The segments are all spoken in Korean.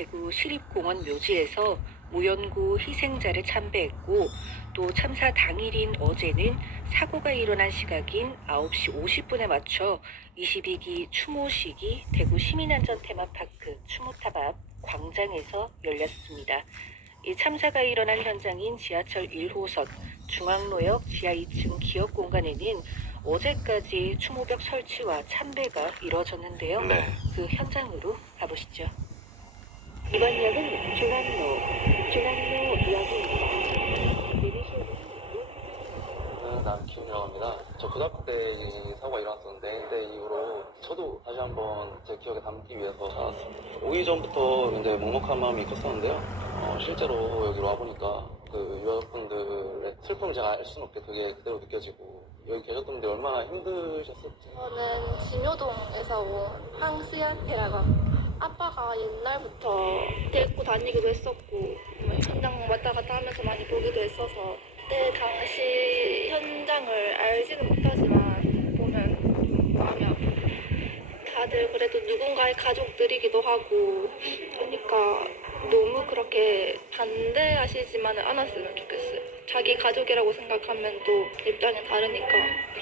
대구 시립공원 묘지에서 무연고 희생자를 참배했고 또 참사 당일인 어제는 사고가 일어난 시각인 9시 50분에 맞춰 22기 추모식이 대구 시민안전 테마파크 추모탑 앞 광장에서 열렸습니다. 이 참사가 일어난 현장인 지하철 1호선 중앙로역 지하 2층 기업 공간에는 어제까지 추모벽 설치와 참배가 이뤄졌는데요. 네. 그 현장으로 가보시죠. 이번 역은 중앙로역입니다. 남김이라고 합니다. 저 고등학교 때 이 사고가 일어났었는데 그때 이후로 저도 다시 한번 제 기억에 담기 위해서 찾았습니다. 오기 전부터 이제 먹먹한 마음이 컸었는데요. 실제로 여기로 와보니까 그 유학분들의 슬픔을 제가 알 수는 없게 그게 그대로 느껴지고 여기 계셨던 분들이 얼마나 힘드셨을지. 저는 진효동에서 온 황수연이라고 합니다. 아빠가 옛날부터 데리고 다니기도 했었고 현장 왔다 갔다 하면서 많이 보기도 했어서 그때 당시 현장을 알지는 못하지만 보면 좀 마음이 아프고 다들 그래도 누군가의 가족들이기도 하고 그러니까 너무 그렇게 반대하시지만은 않았으면 좋겠어요. 자기 가족이라고 생각하면 또 입장이 다르니까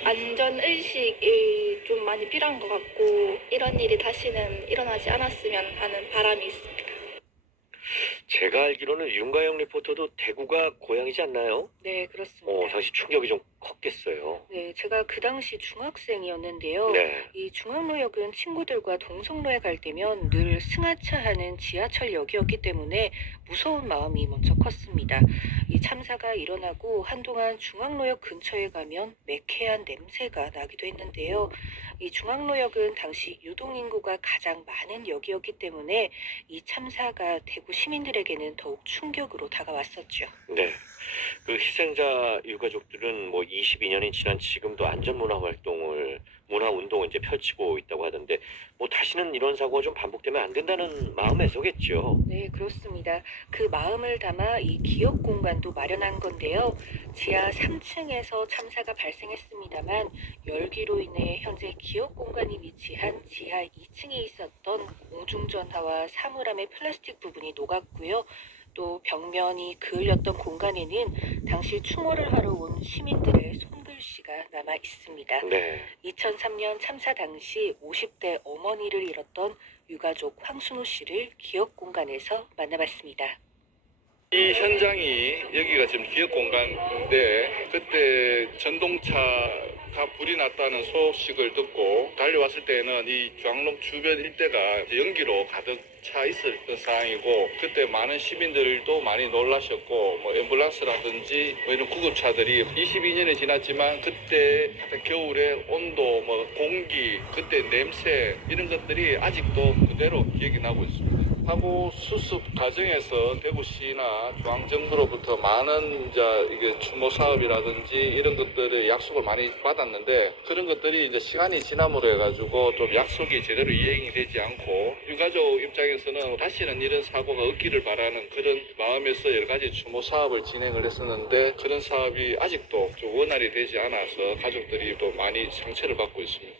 안전의식이 좀 많이 필요한 것 같고 이런 일이 다시는 일어나지 않았으면 하는 바람이 있습니다. 제가 알기로는 윤가영 리포터도 대구가 고향이지 않나요? 네, 그렇습니다. 당시 충격이 좀 컸겠어요. 네, 제가 그 당시 중학생이었는데요. 네. 이 중앙로역은 친구들과 동성로에 갈 때면 늘 승하차하는 지하철역이었기 때문에 무서운 마음이 먼저 컸습니다. 이 참사가 일어나고 한동안 중앙로역 근처에 가면 매캐한 냄새가 나기도 했는데요. 이 중앙로역은 당시 유동인구가 가장 많은 역이었기 때문에 이 참사가 대구 시민들에게는 더욱 충격으로 다가왔었죠. 네. 그 희생자 유가족들은 뭐 22년이 지난 지금도 안전문화 문화 운동을 이제 펼치고 있다고 하던데 뭐 다시는 이런 사고가 좀 반복되면 안 된다는 마음에서겠죠. 네, 그렇습니다. 그 마음을 담아 이 기업 공간도 마련한 건데요. 지하 3층에서 참사가 발생했습니다만 열기로 인해 현재 기업 공간이 위치한 지하 2층에 있었던 오중전화와 사물함의 플라스틱 부분이 녹았고요. 또 벽면이 그을렸던 공간에는 당시 추모를 하러 온 시민들의 손글씨가 남아 있습니다. 네. 2003년 참사 당시 50대 어머니를 잃었던 유가족 황순호 씨를 기업 공간에서 만나봤습니다. 이 현장이 여기가 지금 기업 공간인데 그때 전동차가 불이 났다는 소식을 듣고 달려왔을 때는 이 중앙로 주변 일대가 연기로 가득 차 있었던 상황이고 그때 많은 시민들도 많이 놀라셨고 뭐 앰뷸런스라든지 뭐 이런 구급차들이 22년이 지났지만 그때 겨울에 온도 뭐 공기 그때 냄새 이런 것들이 아직도 그대로 기억이 나고 있습니다. 사고 수습 과정에서 대구시나 중앙정부로부터 많은 이게 추모 사업이라든지 이런 것들의 약속을 많이 받았는데 그런 것들이 이제 시간이 지남으로 해가지고 좀 약속이 제대로 이행이 되지 않고 유가족 입장에서는 다시는 이런 사고가 없기를 바라는 그런 마음에서 여러 가지 추모 사업을 진행을 했었는데 그런 사업이 아직도 좀 원활히 되지 않아서 가족들이 또 많이 상처를 받고 있습니다.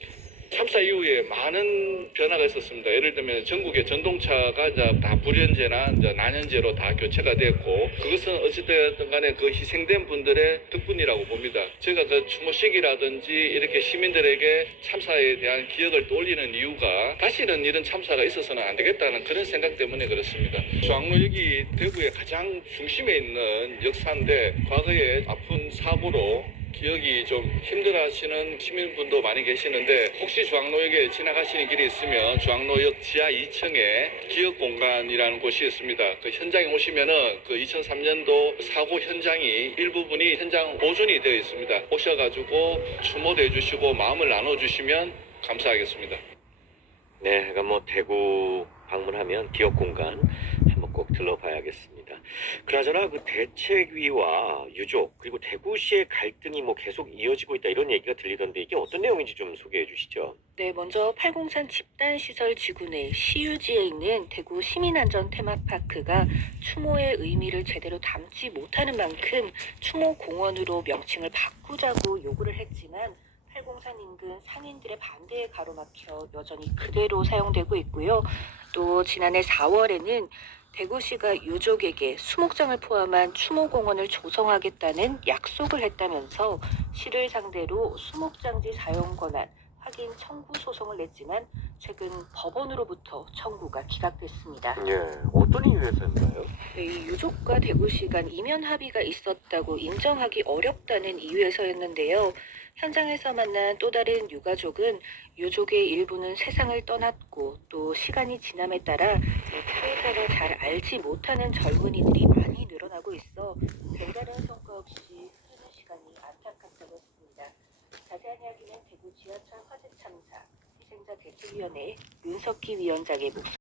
참사 이후에 많은 변화가 있었습니다. 예를 들면 전국의 전동차가 이제 다 불연제나 이제 난연제로 다 교체가 됐고 그것은 어찌되었든 간에 그 희생된 분들의 덕분이라고 봅니다. 제가 그 추모식이라든지 이렇게 시민들에게 참사에 대한 기억을 떠올리는 이유가 다시는 이런 참사가 있어서는 안 되겠다는 그런 생각 때문에 그렇습니다. 중앙로역이 대구의 가장 중심에 있는 역사인데 과거에 아픈 사고로 기억이 좀 힘들어하시는 시민분도 많이 계시는데 혹시 중앙로역에 지나가시는 길이 있으면 중앙로역 지하 2층에 기억공간이라는 곳이 있습니다. 그 현장에 오시면은 그 2003년도 사고 현장이 일부분이 현장 보존이 되어 있습니다. 오셔가지고 추모도 해주시고 마음을 나눠주시면 감사하겠습니다. 네, 그러니까 뭐 대구 방문하면 기업 공간 한번 꼭 들러봐야겠습니다. 그나저나 그 대책위와 유족 그리고 대구시의 갈등이 뭐 계속 이어지고 있다 이런 얘기가 들리던데 이게 어떤 내용인지 좀 소개해 주시죠. 네, 먼저 팔공산 집단시설 지구 내 시유지에 있는 대구 시민안전 테마파크가 추모의 의미를 제대로 담지 못하는 만큼 추모공원으로 명칭을 바꾸자고 요구를 했지만 공산 인근 상인들의 반대에 가로막혀 여전히 그대로 사용되고 있고요. 또 지난해 4월에는 대구시가 유족에게 수목장을 포함한 추모공원을 조성하겠다는 약속을 했다면서 시를 상대로 수목장지 사용 권한 확인 청구 소송을 냈지만 최근 법원으로부터 청구가 기각됐습니다. 예, 어떤 이유에서인가요? 이 유족과 대구시 간 이면 합의가 있었다고 인정하기 어렵다는 이유에서였는데요. 현장에서 만난 또 다른 유가족은 유족의 일부는 세상을 떠났고 또 시간이 지남에 따라 피해자가 잘 알지 못하는 젊은이들이 많이 늘어나고 있어 별다른 성과 없이 흐르는 시간이 안타깝다고 했습니다. 자세한 이야기는 대구 지하철 화재 참사 희생자 대책위원회 윤석기 위원장의 목소리